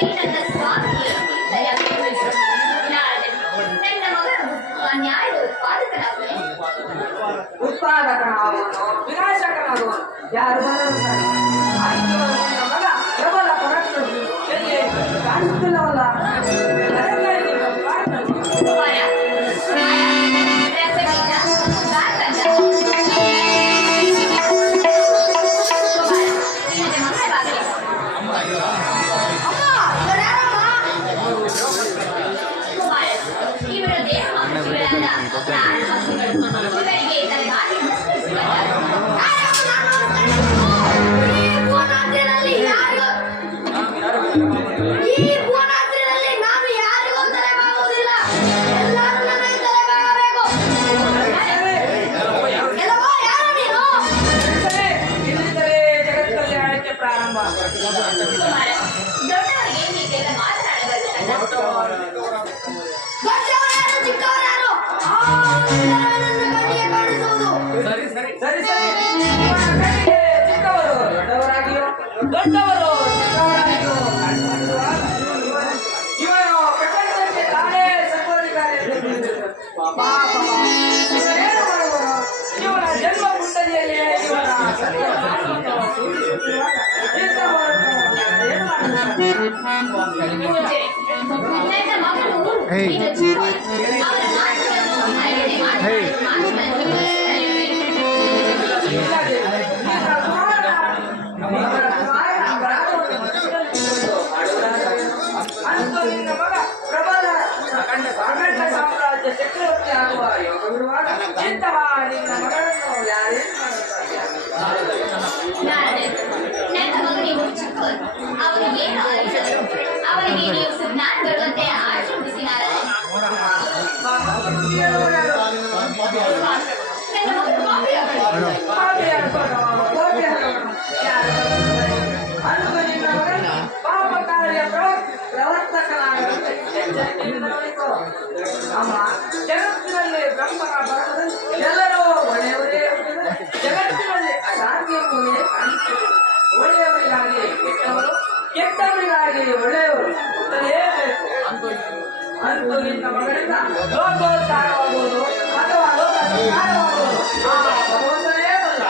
ಈ ನನ್ನ ಸ್ವಾಮಿಗೆ ನನ್ನ ಮಗನು ನ್ಯಾಯದ ಉತ್ಪಾದಕನಾಗುವನು ವಿನಾಶಕನಾಗುವನು ಯಾರು ಮಗ ಪ್ರಬಲ ಪರಾಕ್ರಮಿ ಕಾಣಿಸುತ್ತಿಲ್ಲವಲ್ಲ ದೊಡ್ಡವರು ಇವನು ಪ್ರಪಂಚಕ್ಕೆ ತಾನೇ ಸರ್ವಾಧಿಕಾರಿ ಇವನ ಜನ್ಮ ಕುಂಡಲಿಯಲ್ಲಿ ಇವನ ನಿನ್ನ ಮಗ ಪ್ರಬಲ ಅಖಂಡ ಸಾಮ್ರಾಜ್ಯ ಚಕ್ರವರ್ತಿ ಆಗುವ ಯೋಗವಿರುವಾಗ ಇಂತಹ ನಿನ್ನ ಮಗಳನ್ನು ಯಾರೇನು ನನ್ನ ಮಗನಿಗೆ ಚಿಕ್ಕವನು ಅವನಿಗೆ ಏನು ಅರಿಸಲು ಅವನಿಗೆ ನೀವು ಸುಜ್ಞಾನಗಳು ಅಂತ ಆಶೀರ್ವದಿಸಿದ್ದಾರೆ ನನ್ನ ಮಗನು ಅಂದು ನಿನ್ನ ಮಗನ ಪಾಪ ಕಾರ್ಯ ಪ್ರವರ್ತಕನಾಗದಂತೆ ಎಚ್ಚರಿಕೆಯಿಂದ ಅಮ್ಮ ಜಗತ್ತಿನಲ್ಲಿ ಬ್ರಹ್ಮನ ಬರದಲ್ಲಿ ಎಲ್ಲರೂ ಒಳ್ಳೆಯವರೇ ಹುಟ್ಟಿದರೆ ಜಗತ್ತಿನಲ್ಲಿ ಅಶಾಂತಿ ಎಂಬುದೇ ಕಾಣಿಸುತ್ತದೆ ಒಳ್ಳೆಯವರಿಗಾಗಿ ಕೆಟ್ಟವರು ಕೆಟ್ಟವರಿಗಾಗಿ ಒಳ್ಳೆಯವರು ಹುಟ್ಟಲೇಬೇಕು ಅಂತೂ ನಿನ್ನ ಮಗಳಿಂದ ಲೋಕೋದ್ಧಾರವಾಗುವುದು ಅಥವಾ ಲೋಕ ಸಂಹಾರವಾಗುವುದು ಆ ಭಗವಂತನೇ ಬಲ್ಲ